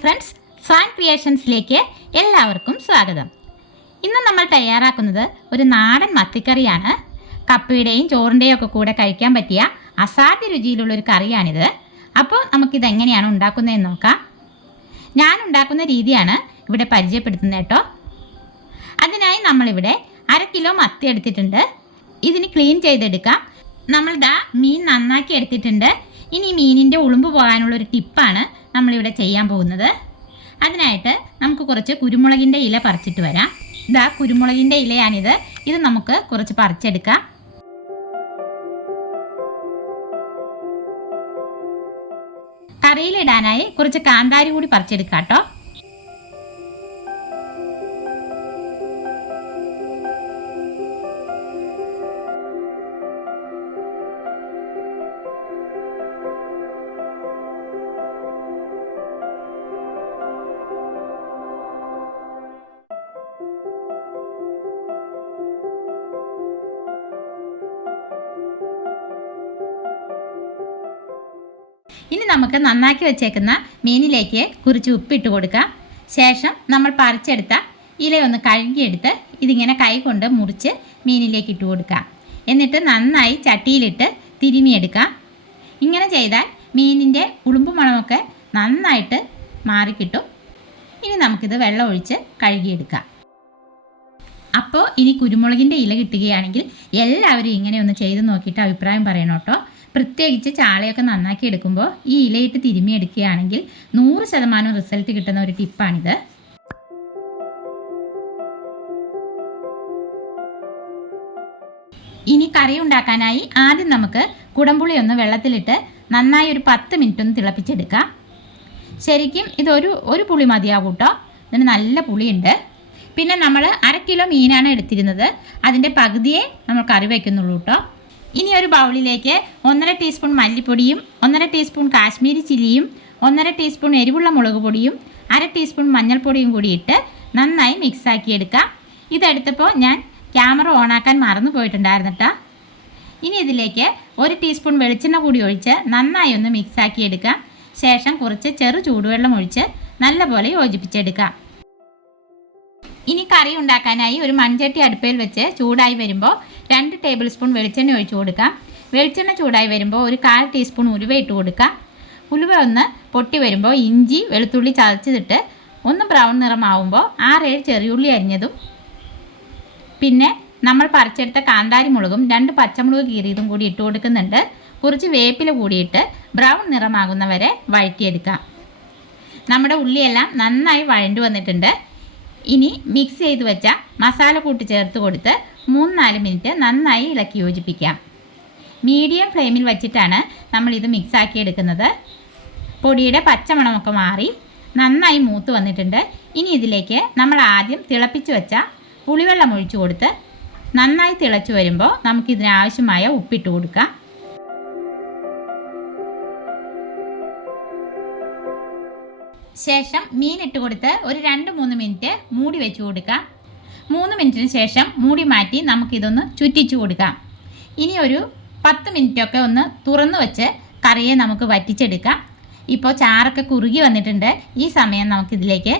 Friends fan ക്രിയേഷൻസിലേക്ക് എല്ലാവർക്കും സ്വാഗതം. ഇന്ന് നമ്മൾ തയ്യാറാക്കുന്നത് ഒരു നാടൻ മത്തിക്കറിയാണ്. കപ്പയുടെയും ചോറിന്റെയും ഒക്കെ കൂടെ കഴിക്കാൻ പറ്റിയ അസാധ്യ രുചിയിലുള്ള ഒരു കറിയാണിത്. അപ്പോൾ നമുക്കിത് എങ്ങനെയാണ് ഉണ്ടാക്കുന്നതെന്ന് നോക്കാം. ഞാൻ ഉണ്ടാക്കുന്ന രീതിയാണ് ഇവിടെ പരിചയപ്പെടുത്തുന്നത് കേട്ടോ. അതിനായി നമ്മളിവിടെ അര കിലോ മത്തി എടുത്തിട്ടുണ്ട്. ഇതിന് ക്ലീൻ ചെയ്തെടുക്കാം. നമ്മൾ ദാ മീൻ നന്നാക്കി എടുത്തിട്ടുണ്ട്. ഇനി മീനിന്റെ ഉളുമ്പ് പോകാനുള്ള ഒരു ടിപ്പാണ് നമ്മളിവിടെ ചെയ്യാൻ പോകുന്നത്. അതിനായിട്ട് നമുക്ക് കുറച്ച് കുരുമുളകിന്റെ ഇല പറിച്ചിട്ട് വരാം. ഇതാ കുരുമുളകിന്റെ ഇലയാണിത്. ഇത് നമുക്ക് കുറച്ച് പറിച്ചെടുക്കാം. കറിയിലിടാനായി കുറച്ച് കാന്താരി കൂടി പറിച്ചെടുക്കാം കേട്ടോ. ഇനി നമുക്ക് നന്നാക്കി വെച്ചേക്കുന്ന മീനിലേക്ക് കുറച്ച് ഉപ്പിട്ട് കൊടുക്കാം. ശേഷം നമ്മൾ പറിച്ചെടുത്ത ഇലയൊന്ന് കഴുകിയെടുത്ത് ഇതിങ്ങനെ കൈ കൊണ്ട് മുറിച്ച് മീനിലേക്ക് ഇട്ട് കൊടുക്കാം. എന്നിട്ട് നന്നായി ചട്ടിയിലിട്ട് തിരുമിയെടുക്കാം. ഇങ്ങനെ ചെയ്താൽ മീനിന്റെ ഉളുമ്പ് മണമൊക്കെ നന്നായിട്ട് മാറിക്കിട്ടും. ഇനി നമുക്കിത് വെള്ളം ഒഴിച്ച് കഴുകിയെടുക്കാം. അപ്പോൾ ഇനി കുരുമുളകിന്റെ ഇല കിട്ടുകയാണെങ്കിൽ എല്ലാവരും ഇങ്ങനെ ഒന്ന് ചെയ്ത് നോക്കിയിട്ട് അഭിപ്രായം പറയണം കേട്ടോ. പ്രത്യേകിച്ച് ചാളയൊക്കെ നന്നാക്കി എടുക്കുമ്പോൾ ഈ ഇലയിട്ട് തിരുമ്മി എടുക്കുകയാണെങ്കിൽ നൂറ് ശതമാനം റിസൾട്ട് കിട്ടുന്ന ഒരു ടിപ്പാണിത്. ഇനി കറി ഉണ്ടാക്കാനായി ആദ്യം നമുക്ക് കുടംപുളി ഒന്ന് വെള്ളത്തിലിട്ട് നന്നായി ഒരു പത്ത് മിനിറ്റ് ഒന്ന് തിളപ്പിച്ചെടുക്കാം. ശരിക്കും ഇതൊരു ഒരു പുളി മതിയാകും കേട്ടോ ഇതിന് നല്ല പുളിയുണ്ട്. പിന്നെ നമ്മൾ അര കിലോ മീനാണ് എടുത്തിരുന്നത്. അതിന്റെ പകുതിയെ നമ്മൾ കറി വയ്ക്കുന്നുള്ളൂ കേട്ടോ ഇനി ഒരു ബൗളിലേക്ക് ഒന്നര ടീസ്പൂൺ മല്ലിപ്പൊടിയും ഒന്നര ടീസ്പൂൺ കാശ്മീരി ചില്ലിയും ഒന്നര ടീസ്പൂൺ എരിവുള്ള മുളക് പൊടിയും അര ടീസ്പൂൺ മഞ്ഞൾപ്പൊടിയും കൂടി ഇട്ട് നന്നായി മിക്സാക്കിയെടുക്കാം ഇതെടുത്തപ്പോൾ ഞാൻ ക്യാമറ ഓണാക്കാൻ മറന്നു പോയിട്ടുണ്ടായിരുന്നു കേട്ടോ ഇനി ഇതിലേക്ക് ഒരു ടീസ്പൂൺ വെളിച്ചെണ്ണ കൂടി ഒഴിച്ച് നന്നായി ഒന്ന് മിക്സാക്കി എടുക്കാം. ശേഷം കുറച്ച് ചെറു ചൂടുവെള്ളം ഒഴിച്ച് നല്ലപോലെ യോജിപ്പിച്ചെടുക്കാം. ഇനി കറി ഉണ്ടാക്കാനായി ഒരു മൺചട്ടി അടുപ്പയിൽ വെച്ച് ചൂടായി വരുമ്പോൾ രണ്ട് ടേബിൾ സ്പൂൺ വെളിച്ചെണ്ണ ഒഴിച്ചു കൊടുക്കാം. വെളിച്ചെണ്ണ ചൂടായി വരുമ്പോൾ ഒരു കാൽ ടീസ്പൂൺ ഉലുവ ഇട്ട് കൊടുക്കാം. ഉലുവ ഒന്ന് പൊട്ടി വരുമ്പോൾ ഇഞ്ചി വെളുത്തുള്ളി ചതച്ചിട്ട് ഒന്ന് ബ്രൗൺ നിറമാവുമ്പോൾ ആറേഴ് ചെറിയുള്ളി അരിഞ്ഞതും പിന്നെ നമ്മൾ പറിച്ചെടുത്ത കാന്താരി മുളകും രണ്ട് പച്ചമുളക് കീറിയതും കൂടി ഇട്ട് കൊടുക്കുന്നുണ്ട്. കുറച്ച് വേപ്പില കൂടിയിട്ട് ബ്രൗൺ നിറമാകുന്നവരെ വഴറ്റിയെടുക്കാം. നമ്മുടെ ഉള്ളിയെല്ലാം നന്നായി വഴണ്ടു വന്നിട്ടുണ്ട്. ഇനി മിക്സ് ചെയ്ത് വെച്ച മസാല കൂട്ട് ചേർത്ത് കൊടുത്ത് മൂന്ന് നാല് മിനിറ്റ് നന്നായി ഇളക്കി യോജിപ്പിക്കാം. മീഡിയം ഫ്ലെയിമിൽ വച്ചിട്ടാണ് നമ്മളിത് ഇത് മിക്സ് ആക്കി എടുക്കുന്നത്. പൊടിയുടെ പച്ചമണമൊക്കെ മാറി നന്നായി മൂത്ത് വന്നിട്ടുണ്ട്. ഇനി ഇതിലേക്ക് നമ്മൾ ആദ്യം തിളപ്പിച്ച് വെച്ച പുളിവെള്ളം ഒഴിച്ചു കൊടുത്ത് നന്നായി തിളച്ചു വരുമ്പോൾ നമുക്കിതിനാവശ്യമായ ഉപ്പിട്ട് കൊടുക്കാം. ശേഷം മീൻ ഇട്ട് കൊടുത്ത് ഒരു രണ്ട് മൂന്ന് മിനിറ്റ് മൂടി വെച്ച് കൊടുക്കാം. മൂന്ന് മിനിറ്റിന് ശേഷം മൂടി മാറ്റി നമുക്കിതൊന്ന് ചുറ്റിച്ചു കൊടുക്കാം. ഇനി ഒരു പത്ത് മിനിറ്റൊക്കെ ഒന്ന് തുറന്നു വെച്ച് കറിയെ നമുക്ക് വറ്റിച്ചെടുക്കാം. ഇപ്പോൾ ചാറൊക്കെ കുറുകി വന്നിട്ടുണ്ട്. ഈ സമയം നമുക്കിതിലേക്ക്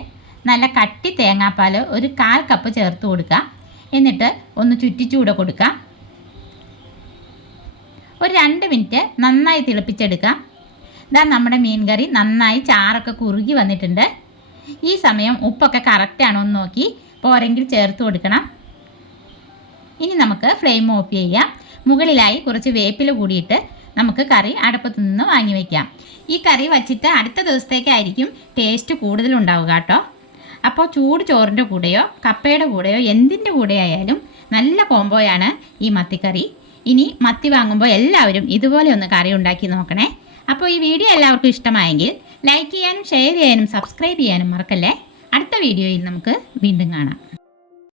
നല്ല കട്ടി തേങ്ങാപ്പാൽ ഒരു കാൽ കപ്പ് ചേർത്ത് കൊടുക്കാം. എന്നിട്ട് ഒന്ന് ചുറ്റിച്ചൂടെ കൊടുക്കാം. ഒരു രണ്ട് മിനിറ്റ് നന്നായി തിളപ്പിച്ചെടുക്കാം. ഇതാ നമ്മുടെ മീൻ കറി നന്നായി ചാറൊക്കെ കുറുകി വന്നിട്ടുണ്ട്. ഈ സമയം ഉപ്പൊക്കെ കറക്റ്റാണോ എന്ന് നോക്കി പോരെങ്കിൽ ചേർത്ത് കൊടുക്കണം. ഇനി നമുക്ക് ഫ്ലെയിം ഓഫ് ചെയ്യാം. മുകളിലായി കുറച്ച് വേപ്പില കൂടിയിട്ട് നമുക്ക് കറി അടുപ്പത്തു നിന്ന് വാങ്ങി വയ്ക്കാം ഈ കറി വച്ചിട്ട് അടുത്ത ദിവസത്തേക്കായിരിക്കും ടേസ്റ്റ് കൂടുതലുണ്ടാവുക കേട്ടോ. അപ്പോൾ ചൂട് ചോറിന്റെ കൂടെയോ കപ്പയുടെ കൂടെയോ എന്തിന്റെ കൂടെ ആയാലും നല്ല കോംബോയാണ് ഈ മത്തിക്കറി. ഇനി മത്തി വാങ്ങുമ്പോൾ എല്ലാവരും ഇതുപോലെ ഒന്ന് കറി ഉണ്ടാക്കി നോക്കണേ. അപ്പോൾ ഈ വീഡിയോ എല്ലാവർക്കും ഇഷ്ടമായെങ്കിൽ ലൈക്ക് ചെയ്യാനും ഷെയർ ചെയ്യാനും സബ്സ്ക്രൈബ് ചെയ്യാനും മറക്കല്ലേ? അടുത്ത വീഡിയോയിൽ നമുക്ക് വീണ്ടും കാണാം.